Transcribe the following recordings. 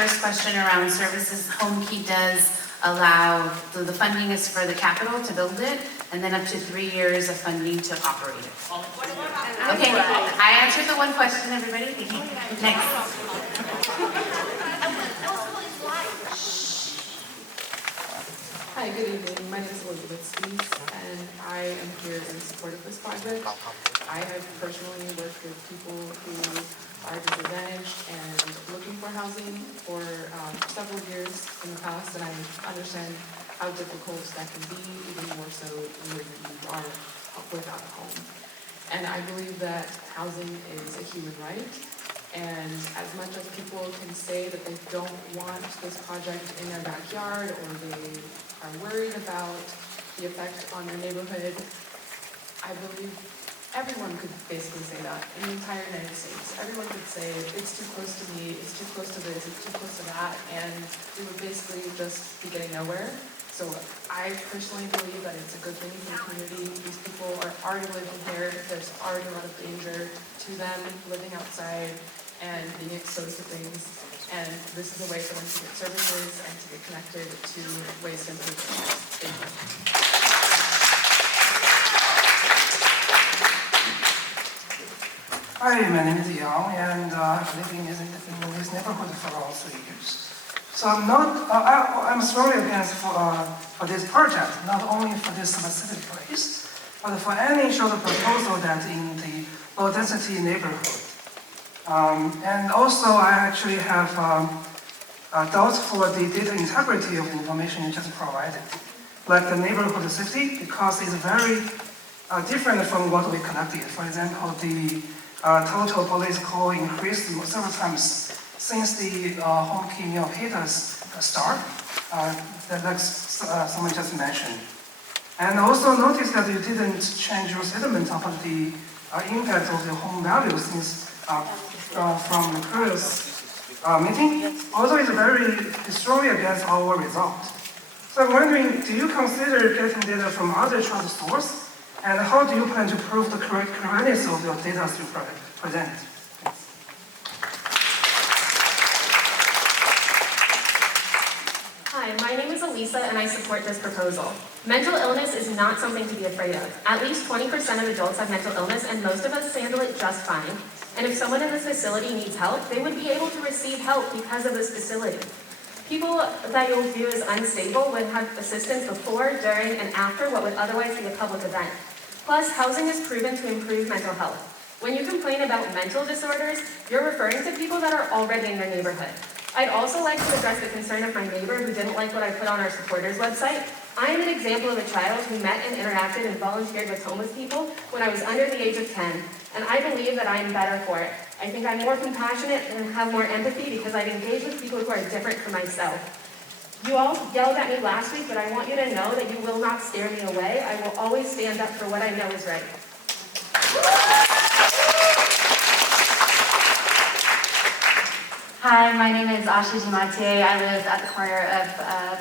first question around services, HomeKey does allow, so the funding is for the capital to build it, and then up to 3 years of funding to operate it. Okay, I answered the one question, everybody. Thank you. Next. Hi, good evening. My name is Elizabeth Spees, and I am here in support of this project. I have personally worked with people who are disadvantaged and looking for housing for several years in the past, and I understand how difficult that can be, even more so when you are without a home. And I believe that housing is a human right, and as much as people can say that they don't want this project in their backyard, or they are worried about the effect on their neighborhood, I believe everyone could basically say that in the entire United States. Everyone could say, it's too close to me, it's too close to this, it's too close to that, and it would basically just be getting nowhere. So I personally believe that it's a good thing for the community. These people are already living here. There's already a lot of danger to them living outside and being exposed to things. And this is a way for them to get services and to get connected to ways to improve their lives. Thank you. Hi, my name is Yang, and I've lived in this neighborhood for all 3 years. So I'm strongly against for this project, not only for this specific place, but for any sort of proposal that in the low density neighborhood. And also I actually have doubts for the data integrity of the information you just provided, like the neighborhood safety, because it's very different from what we collected. For example, the total police call increased several times since the HomeKey Milpitas start, like someone just mentioned. And also notice that you didn't change your statement about the impact of the home value since from the previous meeting. Also, it's strongly against our result. So I'm wondering, do you consider getting data from other trust sources? And how do you plan to prove the correctness of your data you present? Hi, my name is Elisa and I support this proposal. Mental illness is not something to be afraid of. At least 20% of adults have mental illness and most of us handle it just fine. And if someone in this facility needs help, they would be able to receive help because of this facility. People that you'll view as unstable would have assistance before, during, and after what would otherwise be a public event. Plus, housing is proven to improve mental health. When you complain about mental disorders, you're referring to people that are already in your neighborhood. I'd also like to address the concern of my neighbor who didn't like what I put on our supporters website. I am an example of a child who met and interacted and volunteered with homeless people when I was under the age of 10, and I believe that I am better for it. I think I'm more compassionate and have more empathy because I've engaged with people who are different from myself. You all yelled at me last week, but I want you to know that you will not scare me away. I will always stand up for what I know is right. Hi, my name is Asha Dumatier. I live at the corner of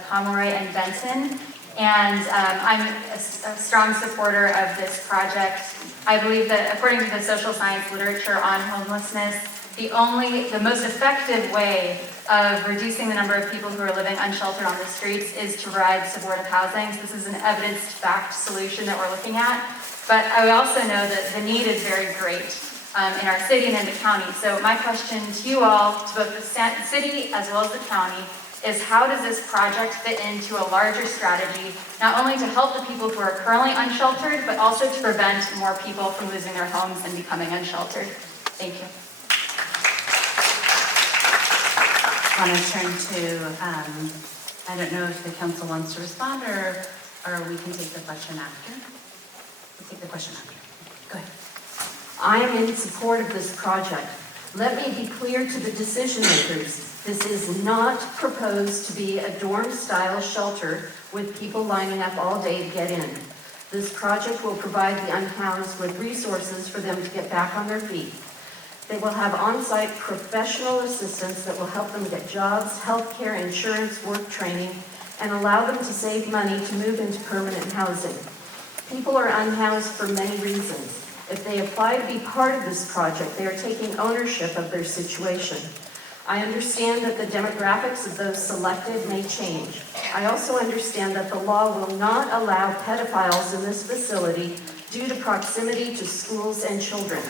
Pomeroy and Benton, and I'm a strong supporter of this project. I believe that according to the social science literature on homelessness, the most effective way of reducing the number of people who are living unsheltered on the streets is to provide supportive housing. So this is an evidence-backed solution that we're looking at. But I also know that the need is very great in our city and in the county. So my question to you all, to both the city as well as the county, is how does this project fit into a larger strategy, not only to help the people who are currently unsheltered, but also to prevent more people from losing their homes and becoming unsheltered? Thank you. I want to turn to, I don't know if the council wants to respond or we can take the question after. We'll take the question after. Go ahead. I am in support of this project. Let me be clear to the decision makers. This is not proposed to be a dorm-style shelter with people lining up all day to get in. This project will provide the unhoused with resources for them to get back on their feet. They will have on-site professional assistance that will help them get jobs, healthcare, insurance, work training, and allow them to save money to move into permanent housing. People are unhoused for many reasons. If they apply to be part of this project, they are taking ownership of their situation. I understand that the demographics of those selected may change. I also understand that the law will not allow pedophiles in this facility due to proximity to schools and children.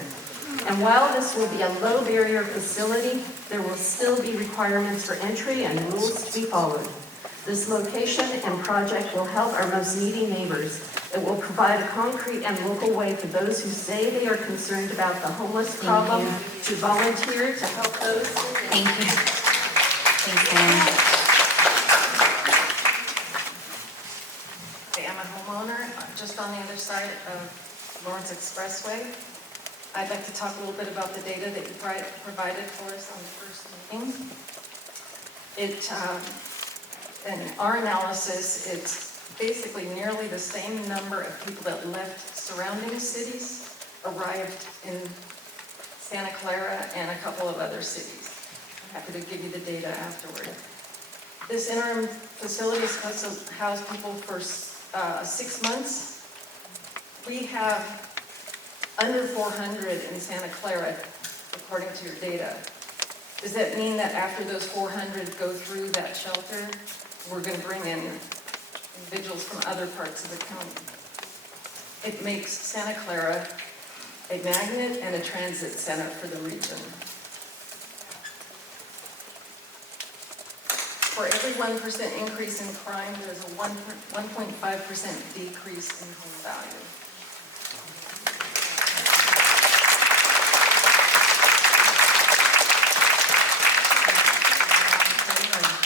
And while this will be a low barrier facility, there will still be requirements for entry and rules to be followed. This location and project will help our most needy neighbors. It will provide a concrete and local way for those who say they are concerned about the homeless problem to volunteer to help those. Thank you. Thanks, Anne. Okay, I'm a homeowner just on the other side of Lawrence Expressway. I'd like to talk a little bit about the data that you provided for us on the first meeting. In our analysis, it's basically nearly the same number of people that left surrounding cities arrived in Santa Clara and a couple of other cities. I'm happy to give you the data afterward. This interim facility is supposed to house people for 6 months. We have under 400 in Santa Clara, according to your data. Does that mean that after those 400 go through that shelter, we're going to bring in individuals from other parts of the county? It makes Santa Clara a magnet and a transit center for the region. For every 1% increase in crime, there's a 1.5% decrease in home value.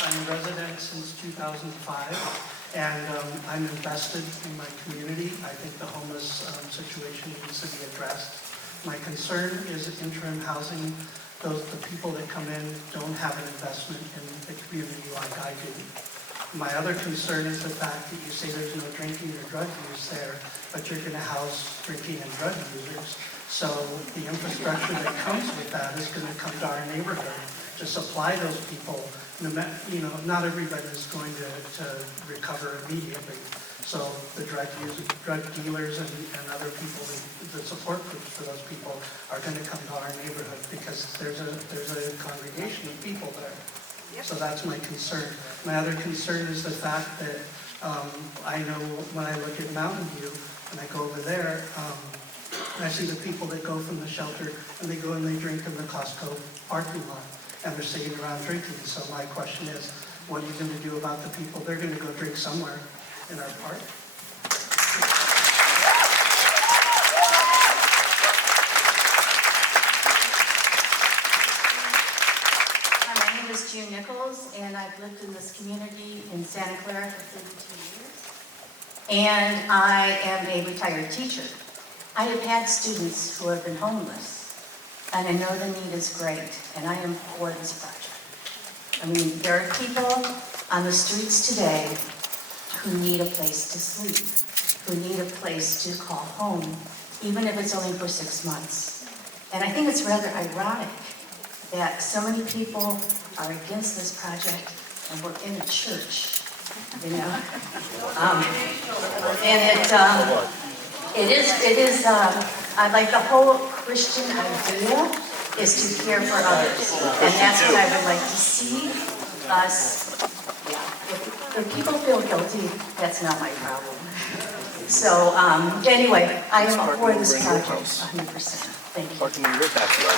I'm a resident since 2005, and I'm invested in my community. I think the homeless situation needs to be addressed. My concern is interim housing. The people that come in don't have an investment in the community like I do. My other concern is the fact that you say there's no drinking or drug use there, but you're going to house drinking and drug users. So the infrastructure that comes with that is going to come to our neighborhood to supply those people. Not everybody is going to recover immediately. So the drug dealers and other people, the support groups for those people are going to come to our neighborhood because there's a congregation of people there. Yep. So that's my concern. My other concern is the fact that I know when I look at Mountain View and I go over there, I see the people that go from the shelter and they go and they drink in the Costco parking lot and they're sitting around drinking. So my question is, what are you going to do about the people? They're going to go drink somewhere in our park. Hi, my name is June Nichols, and I've lived in this community in Santa Clara for 32 years. And I am a retired teacher. I have had students who have been homeless, and I know the need is great, and I am for this project. I mean, there are people on the streets today who need a place to sleep, who need a place to call home, even if it's only for 6 months. And I think it's rather ironic that so many people are against this project and we're in a church, you know? It is like the whole Christian idea is to care for others. And that's what I would like to see us. If people feel guilty, that's not my problem. So anyway, I am for this project 100%. Thank you. Parking in your backyard.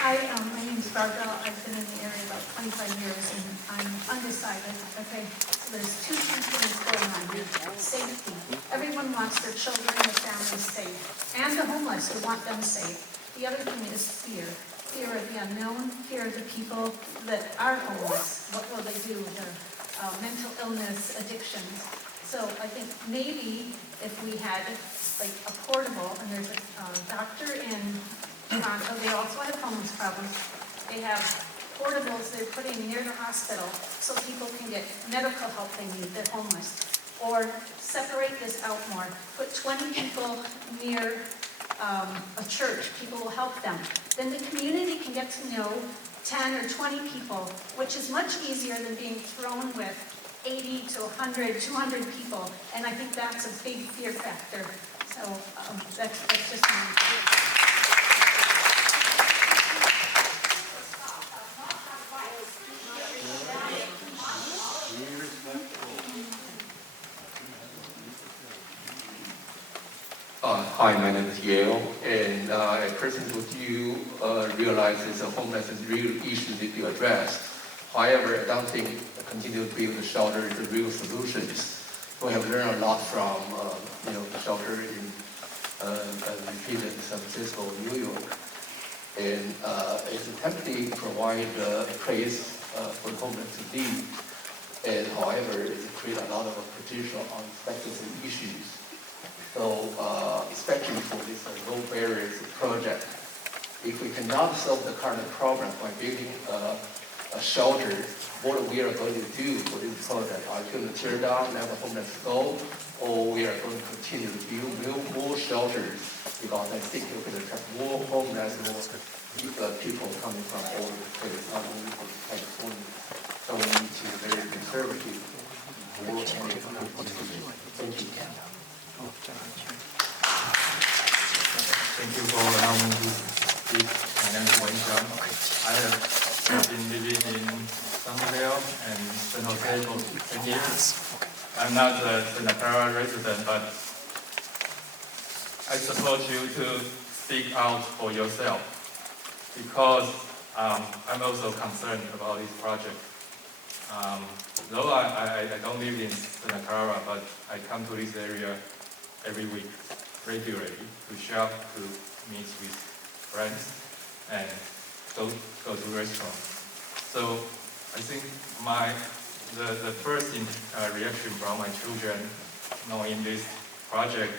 Hi, my name's Barbara. I've been in the area about 25 years and I'm undecided. Okay, so there's two things going on here. Safety. Everyone wants their children and their families safe. And the homeless, we want them safe. The other thing is fear. Fear of the unknown, fear of the people that are homeless. What will they do with their mental illness, addictions? So I think maybe if we had like a portable, and there's a doctor in Toronto, they also have homeless problems. They have portables they're putting near the hospital so people can get medical help they need, they're homeless. Or separate this out more. Put 20 people near a church, people will help them. Then the community can get to know 10 or 20 people, which is much easier than being thrown with 80 to 100, 200 people. And I think that's a big fear factor. So that's just my Hi, my name is Yale, and a person who do realize it's a homelessness real issue that you address. However, I don't think continue to build the shelter is the real solutions. We have learned a lot from the shelter in repeated in San Francisco, New York, and it's attempting to provide a place for the homeless to live. And however, it creates a lot of potential unexpected issues. So, especially for this low barriers project, if we cannot solve the current problem by building a shelter, what we are going to do for this project? Are we going to tear down, let the homeless go, or we are going to continue to build more shelters? Because I think we're going to attract more homeless, more people coming from all over the place, not only from California. So we need to be very conservative. Thank you. Thank you for allowing me to speak. My name is Wayne Zhang. I have been living in Sunnyvale and San Jose for 10 years. I'm not a Santa Clara resident, but I support you to speak out for yourself because I'm also concerned about this project. Though I don't live in Santa Clara, but I come to this area every week regularly to shop, to meet with friends, and go to restaurants. So I think the first reaction from my children knowing this project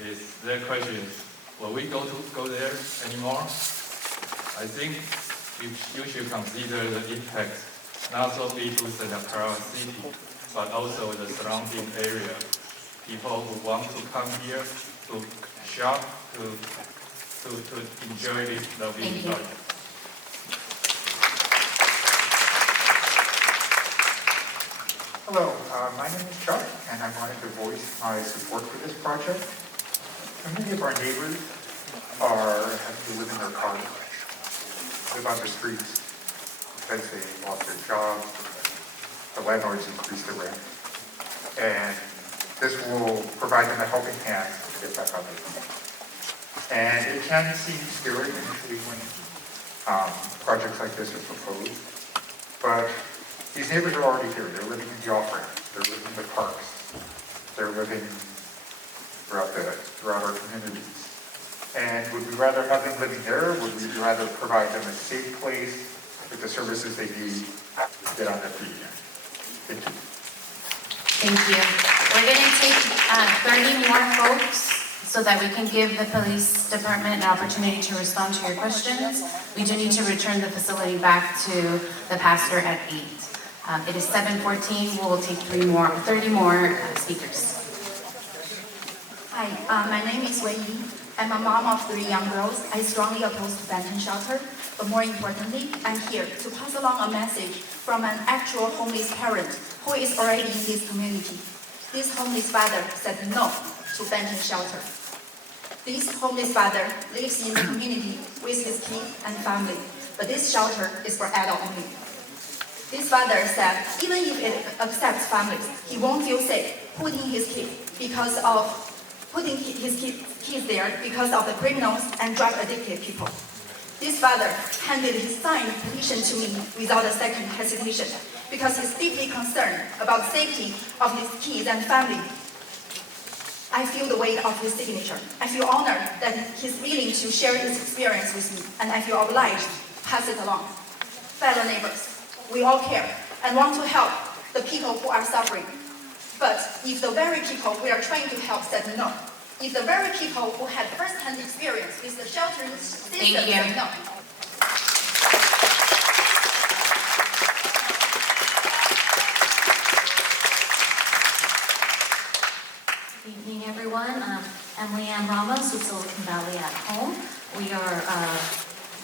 is their question is, will we go there anymore? I think you should consider the impact not only to Santa Clara City, but also the surrounding area. People who want to come here to shop, to enjoy this lovely project. Hello, my name is Chuck, and I wanted to voice my support for this project. Many of our neighbors have to live in their cars, live on the streets because they lost their jobs, the landlords increased the rent, and this will provide them a helping hand to get back on their feet. And it can seem scary initially when projects like this are proposed, but these neighbors are already here. They're living in the off-ramps, they're living in the parks, they're living throughout our communities. And would we rather have them living there, or would we rather provide them a safe place with the services they need to get on their feet again? Thank you. Thank you. We're going to take 30 more folks so that we can give the police department an opportunity to respond to your questions. We do need to return the facility back to the pastor at 8. It is 7:14. We will take 30 more speakers. Hi, my name is Wei Yi. I'm a mom of 3 young girls. I strongly oppose the Benton shelter, but more importantly, I'm here to pass along a message from an actual homeless parent who is already in this community. This homeless father said no to Benton shelter. This homeless father lives in the community with his kids and family, but this shelter is for adults only. This father said even if it accepts families, he won't feel safe putting his kids there because of the criminals and drug-addicted people. This father handed his signed petition to me without a second hesitation because he's deeply concerned about the safety of his kids and family. I feel the weight of his signature. I feel honored that he's willing to share his experience with me, and I feel obliged to pass it along. Fellow neighbors, we all care and want to help the people who are suffering. But if the very people we are trying to help said no, if the very people who had first-hand experience with the sheltering system said no. Good evening, everyone. I'm Leanne Ramos with Silicon Valley at Home. We are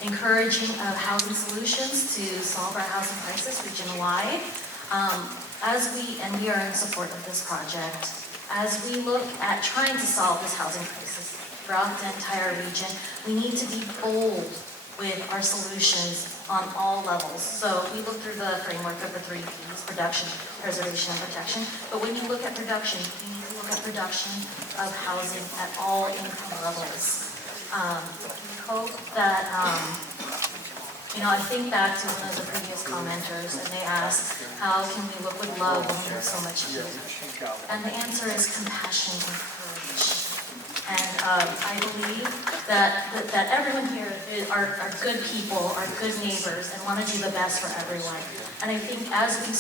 encouraging housing solutions to solve our housing crisis region-wide. We are in support of this project. As we look at trying to solve this housing crisis throughout the entire region, we need to be bold with our solutions on all levels. So we look through the framework of the 3 Ps, production, preservation, and protection. But when you look at production, you need to look look at production of housing at all income levels. Hope that, I think back to one of the previous commenters, and they asked, how can we look with love when we have so much hate? And the answer is compassion and courage. And I believe that everyone here are good people, are good neighbors, and want to do the best for everyone. And I think as we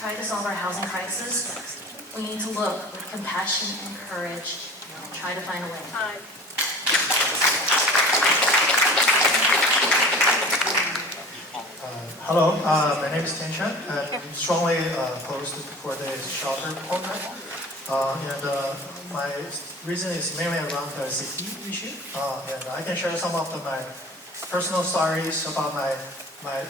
try to solve our housing crisis, we need to look with compassion and courage and try to find a way. Hello, my name is Tian Chen, and I'm strongly opposed for this shelter program. My reason is mainly around the safety issue. And I can share some of my personal stories about my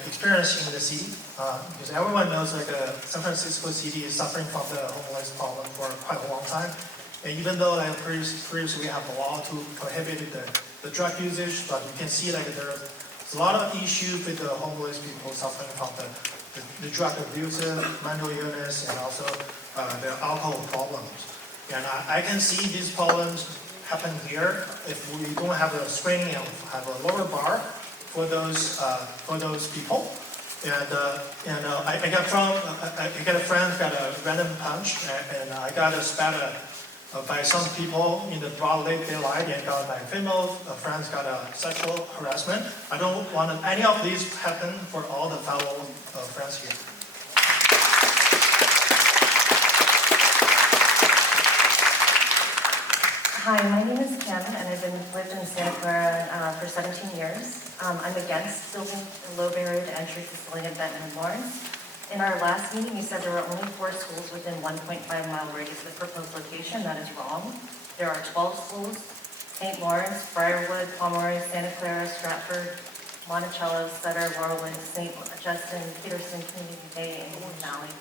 experience in the city. Because everyone knows San Francisco City is suffering from the homeless problem for quite a long time. And even though previously we have a law to prohibit the drug usage, but you can see there's a lot of issues with the homeless people suffering from the drug abuse, mental illness, and also the alcohol problems. And I can see these problems happen here if we don't have a screening and have a lower bar for those people. And I got a friend got a random punch, and I got spattered by some people in the broad daylight, and got my female friends got a sexual harassment. I don't want any of these happen for all the fellow friends here. Hi, my name is Kim, and I've lived in Santa Clara for 17 years. I'm against building a low barrier to entry facility in Benton and Lawrence. In our last meeting, you said there were only 4 schools within 1.5-mile radius of the proposed location. That is wrong. There are 12 schools: St. Lawrence, Briarwood, Pomeroy, Santa Clara, Stratford, Monticello, Sutter, Warwood, St. Justin, Peterson, Community Bay, and Union Valley.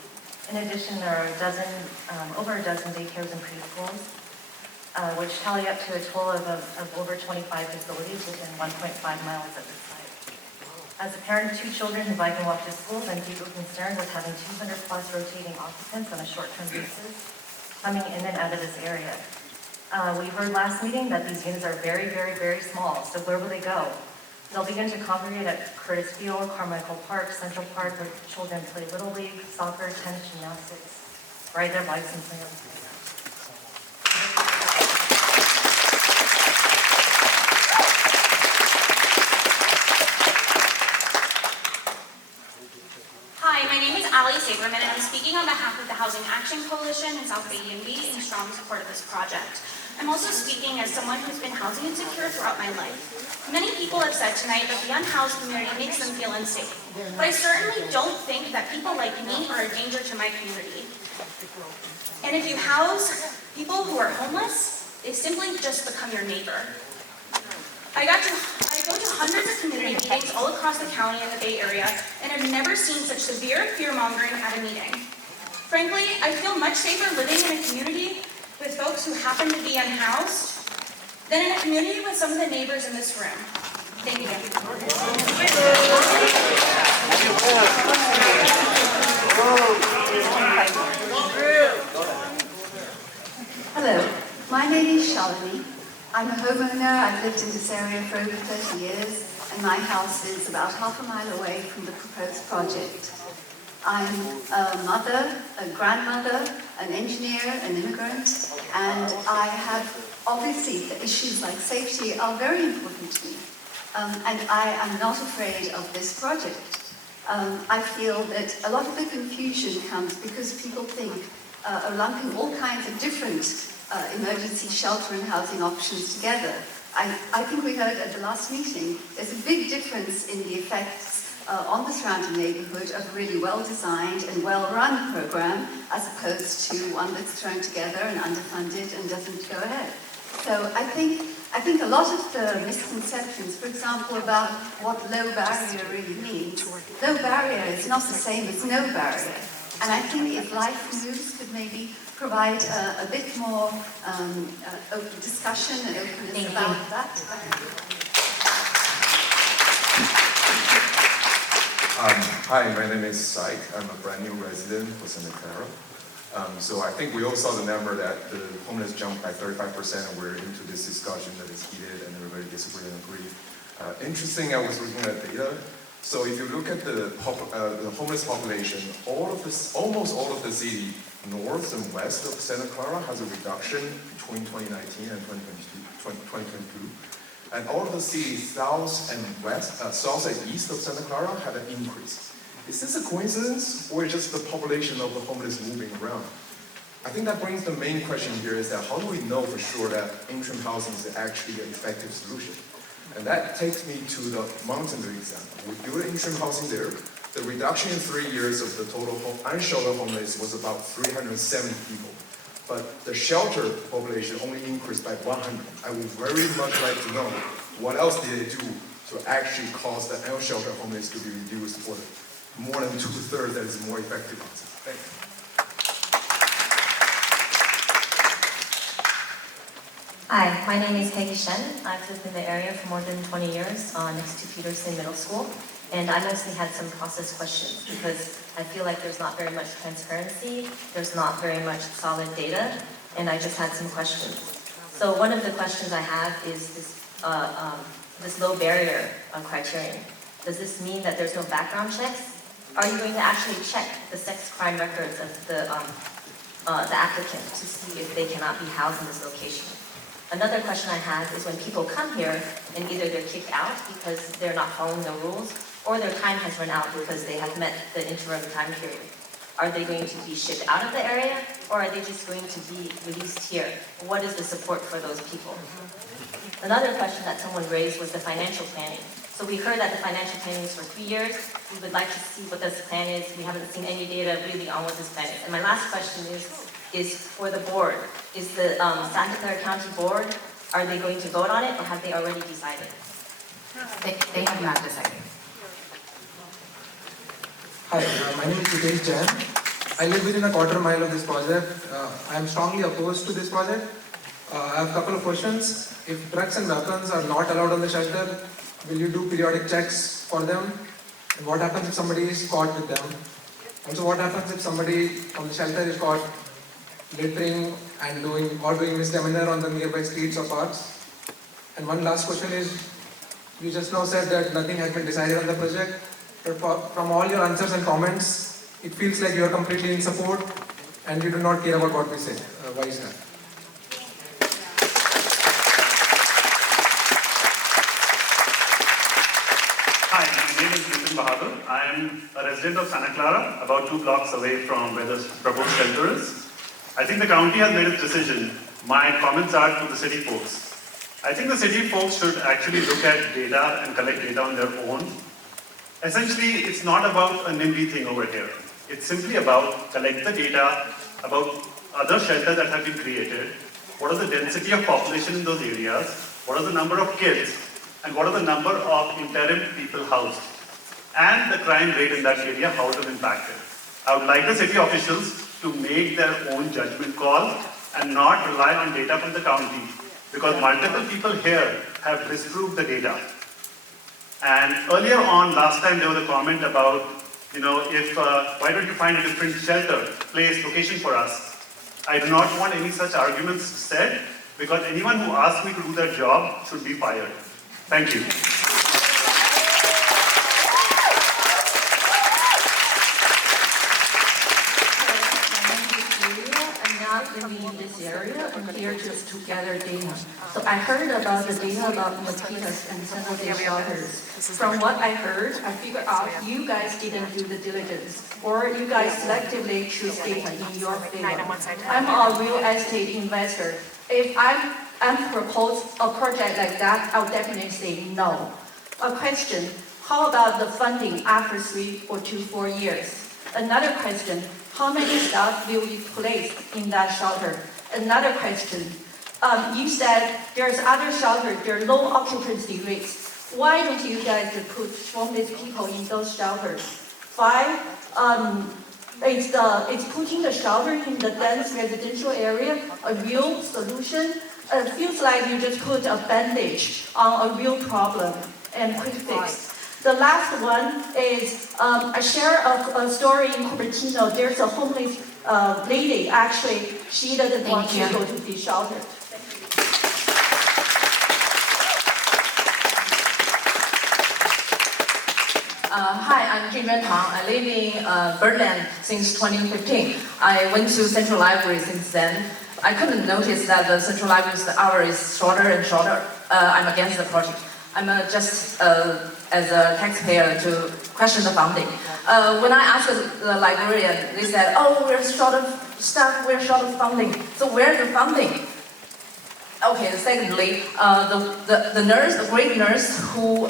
In addition, there are over a dozen daycares and preschools, which tally up to a total of over 25 facilities within 1.5 miles of the site. As a parent of 2 children who bike and walk to schools, I'm deeply concerned with having 200+ rotating occupants on a short-term basis coming in and out of this area. We heard last meeting that these units are very, very, very small, so where will they go? They'll begin to congregate at Curtis Field, Carmichael Park, Central Park, where children play Little League, soccer, tennis, gymnastics, ride their bikes, and play on the playground. Hi, my name is Allie Saberman, and I'm speaking on behalf of the Housing Action Coalition in South Bay DMV in strong support of this project. I'm also speaking as someone who's been housing insecure throughout my life. Many people have said tonight that the unhoused community makes them feel unsafe, but I certainly don't think that people like me are a danger to my community. And if you house people who are homeless, they simply just become your neighbor. I go to hundreds of community meetings all across the county and the Bay Area, and I've never seen such severe fear-mongering at a meeting. Frankly, I feel much safer living in a community with folks who happen to be unhoused than in a community with some of the neighbors in this room. Thank you. Hello, my name is Shalini. I'm a homeowner. I've lived in this area for over 30 years, and my house is about half a mile away from the proposed project. I'm a mother, a grandmother, an engineer, an immigrant, and I have, obviously, the issues like safety are very important to me. And I am not afraid of this project. I feel that a lot of the confusion comes because people think are lumping all kinds of different emergency shelter and housing options together. I think we heard at the last meeting, there's a big difference in the effects on the surrounding neighborhood of a really well-designed and well-run program as opposed to one that's thrown together and underfunded and doesn't go ahead. So I think a lot of the misconceptions, for example, about what low barrier really means, low barrier is not the same as no barrier. And I think if Life Moves could maybe provide a bit more open discussion and openness about that. Hi, my name is Syke. I'm a brand new resident for Santa Clara. So I think we all saw the number that the homeless jumped by 35%, and we're into this discussion that is heated and everybody disagree and agree. Interesting, I was looking at data. So if you look at the homeless population, almost all of the city, north and west of Santa Clara, has a reduction between 2019 and 2022. And all of the cities south and east of Santa Clara had an increase. Is this a coincidence, or just the population of the homeless moving around? I think that brings the main question here is that how do we know for sure that interim housing is actually an effective solution? And that takes me to the Mountain View example. We built interim housing there. The reduction in 3 years of the total unsheltered homeless was about 370 people. But the shelter population only increased by 100. I would very much like to know what else did they do to actually cause the unsheltered homeless to be reduced for more than 2/3 that is more effective housing. Thank you. Hi, my name is Peggy Shen. I've lived in the area for more than 20 years next to Peterson Middle School. And I mostly had some process questions because I feel like there's not very much transparency, there's not very much solid data, and I just had some questions. So one of the questions I have is this low barrier criterion. Does this mean that there's no background checks? Are you going to actually check the sex crime records of the applicant to see if they cannot be housed in this location? Another question I have is when people come here and either they're kicked out because they're not following the rules, or their time has run out because they have met the interim time period. Are they going to be shipped out of the area, or are they just going to be released here? What is the support for those people? Another question that someone raised was the financial planning. So we heard that the financial planning is for 3 years. We would like to see what this plan is. We haven't seen any data really on what this plan is. And my last question is for the board. Is the Santa Clara County Board, are they going to vote on it, or have they already decided? They have not decided. Hi, my name is Hitesh Jain. I live within a quarter mile of this project. I am strongly opposed to this project. I have a couple of questions. If drugs and weapons are not allowed on the shelter, will you do periodic checks for them? And what happens if somebody is caught with them? Also, what happens if somebody from the shelter is caught littering and doing misdemeanor on the nearby streets or parks? And one last question is, you just now said that nothing has been decided on the project, but from all your answers and comments, it feels like you are completely in support and you do not care about what we say. Why is that? Hi, my name is Benton. I am a resident of Santa Clara, about 2 blocks away from where the proposed shelter is. I think the county has made its decision. My comments are to the city folks. I think the city folks should actually look at data and collect data on their own. Essentially, it's not about a NIMBY thing over here. It's simply about collect the data about other shelters that have been created, what is the density of population in those areas, what is the number of kids, and what are the number of interim people housed, and the crime rate in that area, how it is impacted. I would like the city officials to make their own judgment call and not rely on data from the county, because multiple people here have disproved the data. And earlier on, last time there was a comment about, why don't you find a different shelter, place, location for us? I do not want any such arguments said, because anyone who asks me to do that job should be fired. Thank you. Living in this area, I'm here just to gather data. So I heard about the data about mosquitoes and single-day shelters. From what I heard, I figured out you guys didn't do the diligence, or you guys selectively choose data in your favor. I'm a real estate investor. If I'm proposed a project like that, I'll definitely say no. A question, how about the funding after 3 or 4 years? Another question, how many staff will be placed in that shelter? Another question, you said there's other shelters, there are low occupancy rates. Why don't you guys put homeless people in those shelters? 5, it's putting the shelter in the dense residential area a real solution? It feels like you just put a bandage on a real problem and quick fix. The last one is, I share a story in Cupertino. There's a homeless lady, actually, she doesn't want Thank to you. go to the shelter. Hi, I'm Jin Tang. I live in Berlin since 2015. I went to Central Library since then. I couldn't notice that the Central Library's hour is shorter and shorter. I'm against the project. I'm just as a taxpayer to question the funding. When I asked the librarian, they said, "Oh, we're short of staff, we're short of funding." So where's the funding? Okay. Secondly, the nurse, the great nurse who.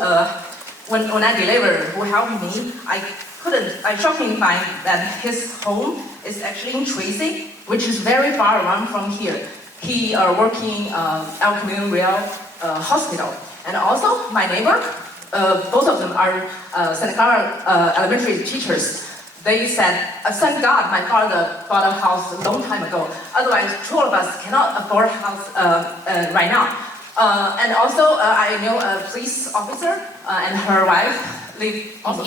When I delivered, who helped me, I shockingly find that his home is actually in Tracy, which is very far around from here. He working El Camino Real Hospital. And also, my neighbor, both of them are Santa Clara elementary teachers. They said, thank God my father bought a house a long time ago. Otherwise, two of us cannot afford a house right now. And also, I know a police officer and her wife live also.